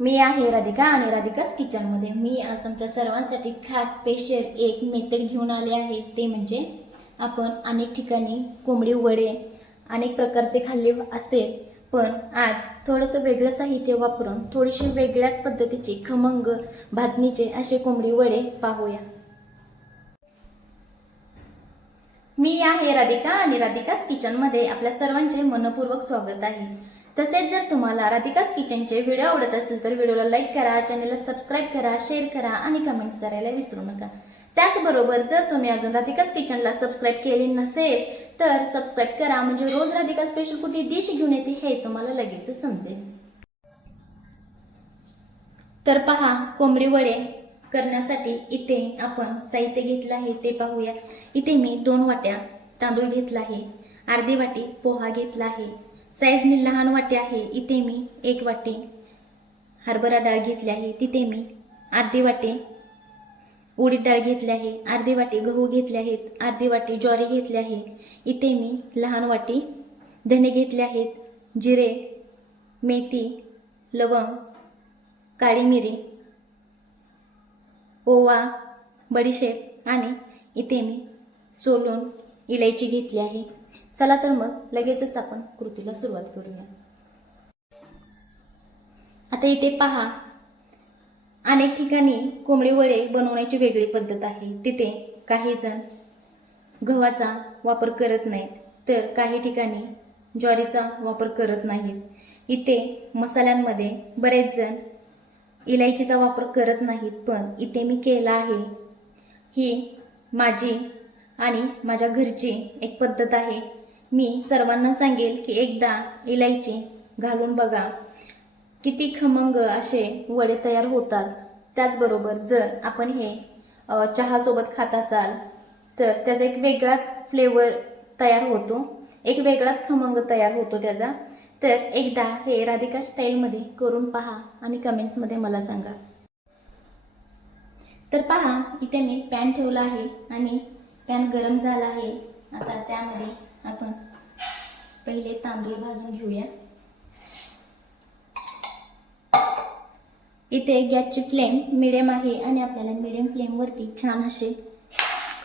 मी आहे राधिका आणि राधिकाच किचनमध्ये. मी आज तुमच्या सर्वांसाठी खास स्पेशल एक मेथड घेऊन आले आहे. ते म्हणजे आपण अनेक ठिकाणी कोंबडी वडे अनेक प्रकारचे खाल्ले असते. पण आज थोडंसं वेगळं साहित्य वापरून थोडीशी वेगळ्याच पद्धतीचे खमंग भाजणीचे असे कोंबडी वडे पाहूया. मी आहे राधिका आणि राधिकाच किचनमध्ये आपल्या सर्वांचे मनपूर्वक स्वागत आहे. तसेच जर तुम्हाला राधिकाच किचनचे व्हिडिओ आवडत असेल तर व्हिडिओला लाईक करा चॅनलला सबस्क्राईब करा शेअर करा आणि कमेंट्स करायला विसरू नका. त्याचबरोबर जर तुम्ही अजून राधिकाच किचनला सबस्क्राईब केले नसेल तर सबस्क्राईब करा. म्हणजे रोज राधिका स्पेशल कुठे डिश घेऊन येते हे तुम्हाला लगेच समजेल. तर पहा कोंबडी वडे करण्यासाठी इथे आपण साहित्य घेतलं आहे ते पाहूया. इथे मी दोन वाट्या तांदूळ घेतला आहे अर्धी वाटी पोहा घेतला आहे. साईजने लहान वाटी आहे इथे मी एक वाटी हरभरा डाळ घेतली आहे तिथे मी अर्धी वाटी उडीद डाळ घेतली आहे अर्धी वाटी गहू घेतले आहेत अर्धी वाटी ज्वारी घेतली आहे इथे मी लहान वाटी धने घेतले आहेत जिरे मेथी लवंग काळी मिरी ओवा बडीशेप आणि इथे मी सोलून इलायची घेतली आहे. चला तर मग लगेचच आपण कृतीला सुरुवात करूया. आता इथे पहा. अनेक ठिकाणी कोंबडी वडे बनवण्याची वेगळी पद्धत आहे. तिथे काही जण गव्हाचा वापर करत नाहीत तर काही ठिकाणी ज्वारीचा वापर करत नाहीत. इथे मसाल्यांमध्ये बरेच जण इलायचीचा वापर करत नाहीत पण इथे मी केला आहे. ही माझी आणि माझ्या घरची एक पद्धत आहे. मी सर्वांना सांगेल की एकदा इलायची घालून बघा. किती खमंग असे वडे तयार होतात. त्याचबरोबर जर आपण हे चहासोबत खात असाल तर त्याचा एक वेगळाच फ्लेवर तयार होतो. एक वेगळाच खमंग तयार होतो त्याचा. तर एकदा हे राधिका स्टाईलमध्ये करून पहा आणि कमेंट्समध्ये मला सांगा. तर पहा इथे मी पॅन ठेवला आहे आणि पॅन गरम झाला आहे. आता त्यामध्ये आपण पहिले तांदूळ भाजून घेऊया. इथे गॅसची फ्लेम मिडियम आहे आणि आपल्याला मिडियम फ्लेमवरती छान असे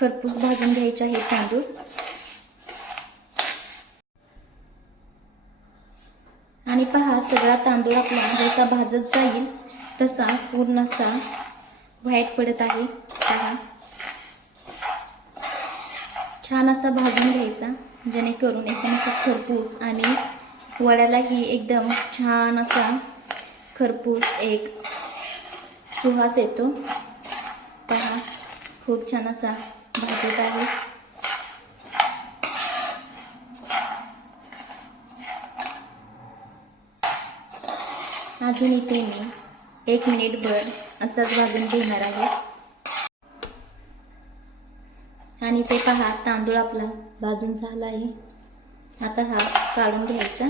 खरपूस भाजून घ्यायचे आहे तांदूळ. आणि पहा सगळा तांदूळ आपला जसा भाजत जाईल तसा पूर्ण असा व्हाईट पडत आहे. पहा. छान असा भाजून घ्यायचा जेणेकरून एकदम असा खरपूस आणि वड्यालाही एकदम छान असा खरपूस एक सुहास येतो. पहा खूप छान असा भाजत आहे. अजून इथे मी एक मिनिटभर असाच भाजून घेणार आहे. आणि ते पहा तांदूळ आपला भाजून झाला आहे. आता हा काढून घ्यायचा.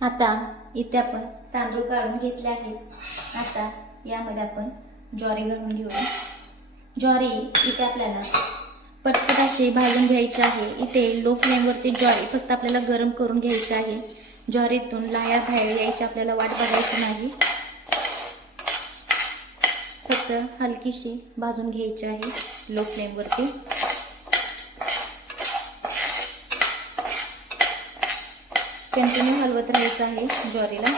आता इथे आपण तांदूळ काढून घेतले आहेत आता यामध्ये आपण ज्वारी घालून घेऊया. ज्वारी इथे आपल्याला पटपट अशी भाजून घ्यायची आहे. इथे लो फ्लेमवरती ज्वारी फक्त आपल्याला गरम करून घ्यायची आहे. ज्वारीतून लाया बाहेर यायची आपल्याला वाट बघायची नाही. फक्त हलकीशी भाजून घ्यायची आहे लो फ्लेमवरती कंटिन्यू हलवत राहायचं आहे ज्वारीला.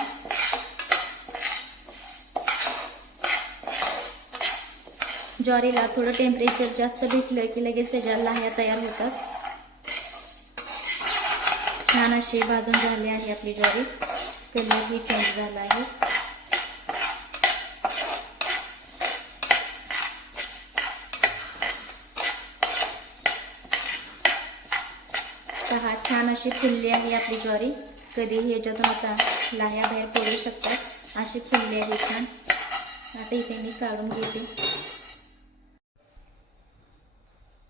ज्वारीला थोडं टेम्परेचर जास्त भेटलं की लगेच त्याच्या लाह्या तयार होतात. छान अशी भाजून झाली आहे आपली ज्वारी. कलरही चेंज झाला आहे पहा छान अशी फुलली आहे आपली ज्वारी. कधीही याच्यातून आता लाह्या बाहेर पडू शकतात. अशी फुलली आहे छान. आता इथे मी काढून घेते.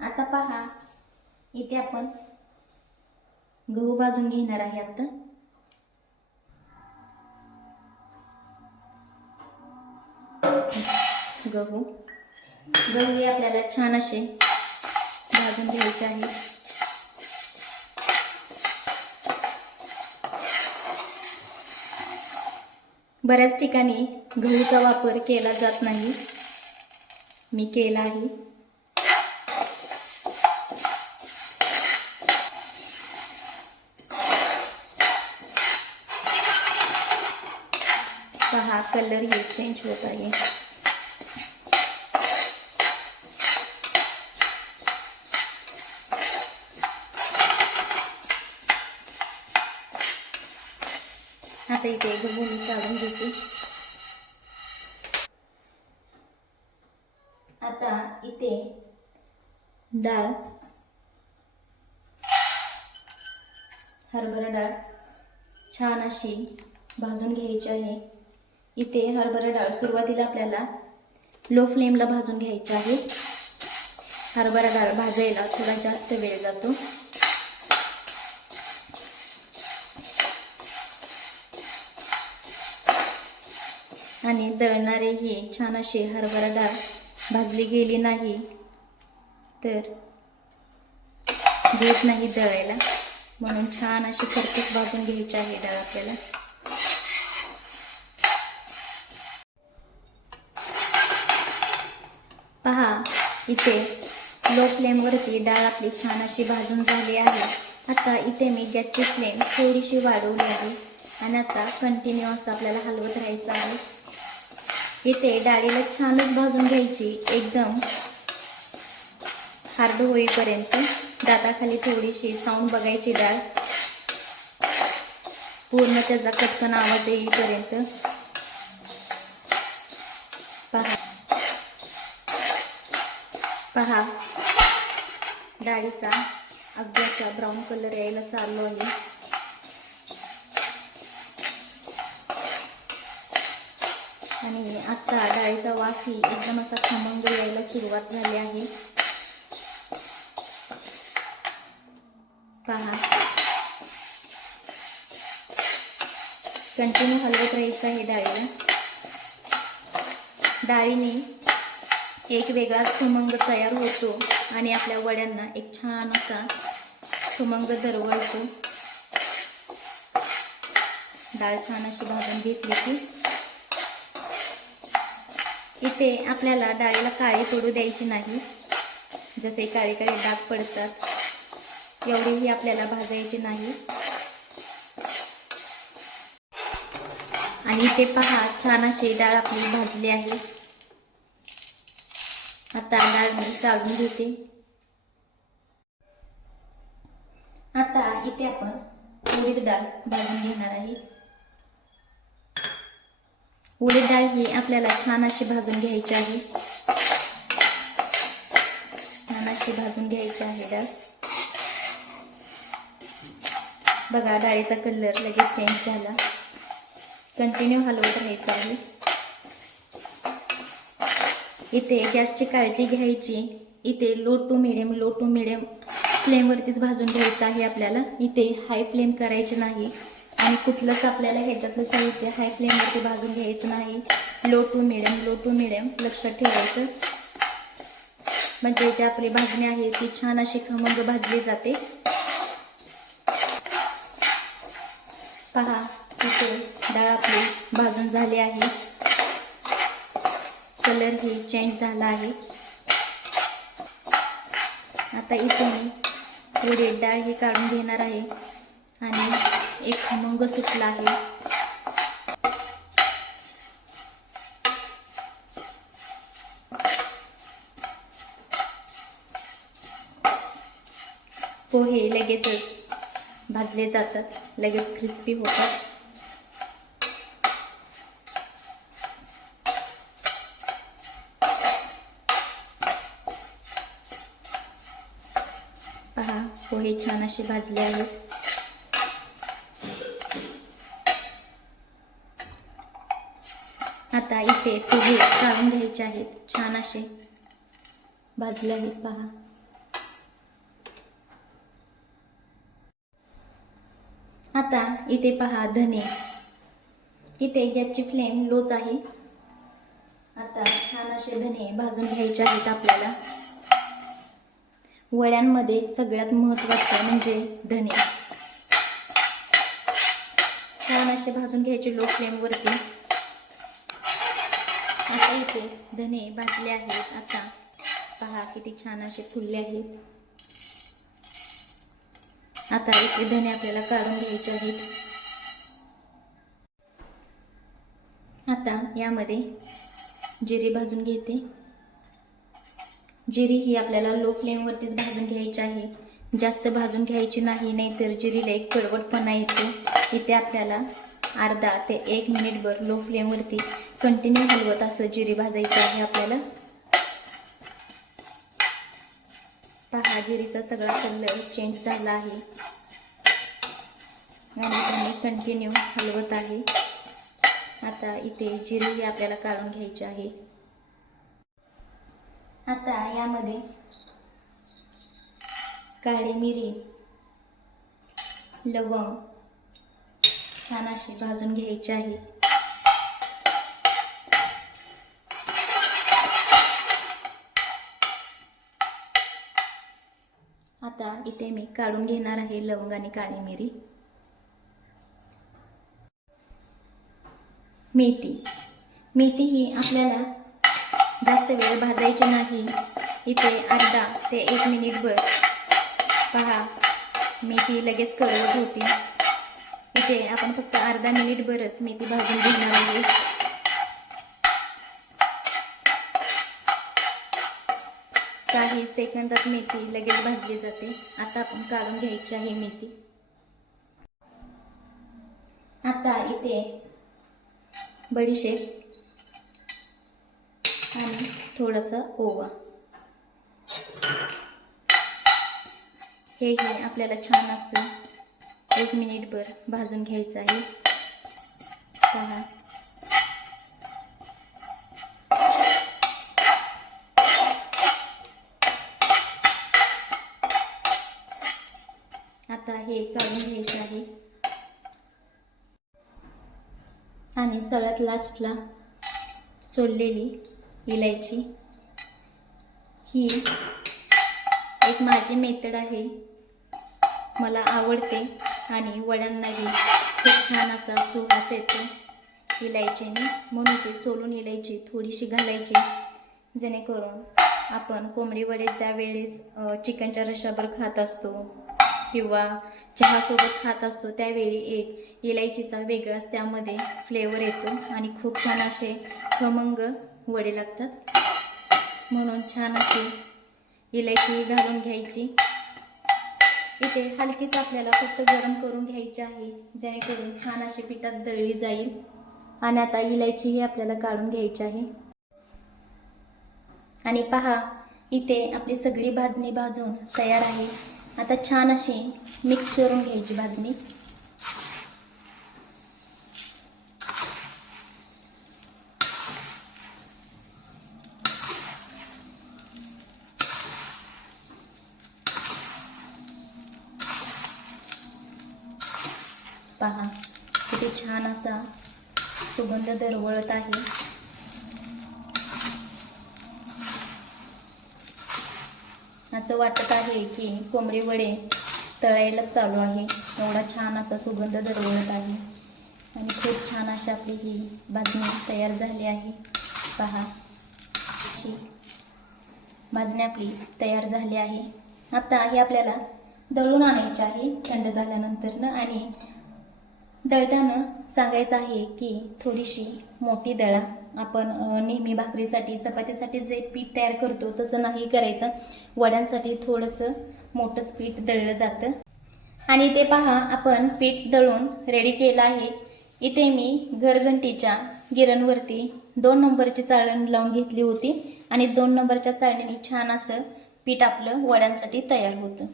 आता पहा इथे आपण गहू भाजून घेणार आहे आता. गहू. गहू हे आपल्याला छान असे भाजून घ्यायचे आहे. बऱ्याच ठिकाणी गहूचा वापर केला जात नाही. मी केला आहे. पहा कलर हे चेंज होत आहे. आता इथे एक मी काढून घेते. आता इथे डाळ हरभरा डाळ छान अशी भाजून घ्यायची आहे. इथे हरभरा डाळ सुरुवातीला आपल्याला लो फ्लेमला भाजून घ्यायची आहे. हरभरा डाळ भाजायला थोडा जास्त वेळ जातो. आणि दळणारे ही छान अशी हरभरा डाळ भाजली गेली नाही तर देत नाही दळायला. म्हणून छान अशी परफेक्ट भाजून घ्यायची आहे डाळ आपल्याला. पहा इथे लो फ्लेमवरती डाळ आपली छान अशी भाजून झाली आहे. आता इथे मी गॅसची फ्लेम थोडीशी वाढवली आहे. आणि आता कंटिन्यू असं आपल्याला हलवत राहायचं आहे. इथे डाळीला छानच भाजून घ्यायची. एकदम हार्ड होईपर्यंत. दाताखाली थोडीशी साऊंड बघायची डाळ. पूर्ण त्याचा कटकन आवाज येईपर्यंत. पहा. पहा. डाळीचा अगदी असा ब्राऊन कलर यायला चाललो आहे. आणि आता डाळीचा वासही एकदम असा खमंग यायला सुरुवात झाली आहे. पहा. कंटिन्यू हलवत राहायचं आहे डाळीला डाळीने एक वेगळाच खमंग तयार होतो आणि आपल्या वड्यांना एक छान असा खमंग दरवळतो. डाळ छान अशी भाजून घेतली की इथे आपल्याला डाळीला काळी पडू द्यायची नाही. जसे काळे काळे डाग पडतात एवढीही आपल्याला भाजायची नाही. आणि इथे पहा छान अशी डाळ आपली भाजली आहे. आता डाळ मी काढून घेते. आता इथे आपण उडीद डाळ भाजून घेणार आहे. उडीद डाळ ही आपल्याला छान अशी भाजून घ्यायची आहे. छान अशी भाजून घ्यायची आहे डाळ. बघा डाळीचा कलर लगेच चेंज झाला. कंटिन्यू हलवत राहायचं आहे. इथे गॅसची काळजी घ्यायची. इथे low to medium low to medium फ्लेमवरतीच भाजून घ्यायचं आहे आपल्याला. इथे हाय फ्लेम करायची नाही. आणि कुठलंच आपल्याला ह्याच्यातलं साहित्य हाय फ्लेमवरती भाजून घ्यायचं नाही. Low to medium low to medium लक्षात ठेवायचं. म्हणजे जी आपली भाजणी आहे ती छान अशी खमंग भाजली जाते. पहा इथे डाळ आपली भाजून झाली आहे. कलर ही चेंज झाला आहे. आता इथे मी उडीद डाळ ही काढून घेणार आहे. आणि एक खमंग सुटला आहे. पोहे लगेचच भाजले जातात. लगेच क्रिस्पी होतात. पहा पोहे छान असे भाजले आहेत. आता इथे पोहे काढून घ्यायचे आहेत. छान असे भाजले आहेत पहा. आता इथे पहा धने. इथे गॅसची फ्लेम लोच आहे. आता छान असे धने भाजून घ्यायचे आहेत आपल्याला. वड्यांमध्ये सगळ्यात महत्त्वाचं म्हणजे धने. छान असे भाजून घ्यायचे लो फ्लेमवरती आता इथे धने भाजले आहेत. आता पहा किती छान असे फुलले आहेत. आता इथे धने आपल्याला काढून घ्यायचे आहेत. आता यामध्ये जिरे भाजून घेते. जिरी ही आपल्याला लो फ्लेमवरतीच भाजून घ्यायची आहे. जास्त भाजून घ्यायची नाही नाहीतर जिरीला एक कडवटपणा येतो. इथे आपल्याला अर्धा ते एक मिनिटभर लो फ्लेमवरती कंटिन्यू हलवत असं जिरी भाजायचं आहे आपल्याला. पहा जिरीचा सगळा कलर चेंज झाला आहे. आणि त्यांनी कंटिन्यू हलवत आहे. आता इथे जिरी आपल्याला काढून घ्यायची आहे. आता यामध्ये काळी मिरी लवंग छान अशी भाजून घ्यायची आहे. आता इथे मी काढून घेणार आहे लवंग आणि काळी मिरी. मेथी. मेथी ही आपल्याला जास्त वेळ भाजायची नाही. इथे अर्धा ते एक मिनिटभर पहा. मेथी लगेच कळवत होती. इथे आपण फक्त अर्धा मिनिट बरच मेथी भाजून घेणार आहे. काही सेकंदात मेथी लगेच भाजली जाते. आता आपण काढून घ्यायची आहे मेथी. आता इथे बडीशेप आणि थोडंसं ओवा. हे हे आपल्याला छान असं एक मिनिटभर भाजून घ्यायचं आहे. पहा. आता हे काढून घ्यायचं आहे. आणि सगळ्यात लास्टला सोललेली इलायची. ही एक माझी मेथड आहे. मला आवडते. आणि वड्यांनाही खूप छान असा सुवास येतो इलायचीने म्हणून ती सोलून इलायची थोडीशी घालायची. जेणेकरून आपण कोंबडी वडेच्या वेळेस चिकनच्या रशावर खात असतो किंवा चहासोबत खात असतो त्यावेळी एक इलायचीचा वेगळाच त्यामध्ये फ्लेवर येतो आणि खूप छान असे खमंग वडे लागतात. म्हणून छान अशी इलायची घालून घ्यायची. इथे हलकीच आपल्याला फक्त गरम करून घ्यायची आहे जेणेकरून छान अशी पिठात दळली जाईल. आणि आता इलायची ही आपल्याला काढून घ्यायची आहे. आणि पहा इथे आपली सगळी भाजणी भाजून तयार आहे. आता छान अशी मिक्स करून घ्यायची भाजणी. पहा किती छान असा सुगंध दरवळत आहे. असं वाटत आहे की कोंबडी वडे तळायला चालू आहे. एवढा छान असा सुगंध दरवळत आहे. आणि खूप छान अशी आपली ही भाजणी तयार झाली आहे. पहा भाजणी आपली तयार झाली आहे. आता हे आपल्याला दळून आणायची आहे. थंड झाल्यानंतरनं आणि दळताना सांगायचं आहे की थोडीशी मोठी दळा. आपण नेहमी भाकरीसाठी चपातीसाठी जे पीठ तयार करतो तसं नाही करायचं. वड्यांसाठी थोडंसं मोठंच पीठ दळलं जातं. आणि ते पहा आपण पीठ दळून रेडी केलं आहे. इथे मी घरघंटीच्या गिरणवरती दोन नंबरची चाळण लावून घेतली होती. आणि दोन नंबरच्या चाळणीने छान असं पीठ आपलं वड्यांसाठी तयार होतं.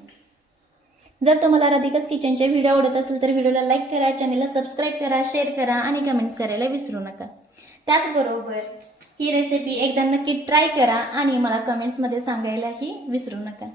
जर तुम्हाला राधिकास किचनचे व्हिडिओ आवडत असेल तर व्हिडिओला लाईक करा चॅनलला सबस्क्राईब करा शेअर करा आणि कमेंट्स करायला विसरू नका. त्याचबरोबर ही रेसिपी एकदा नक्की ट्राय करा आणि मला कमेंट्समध्ये सांगायलाही विसरू नका.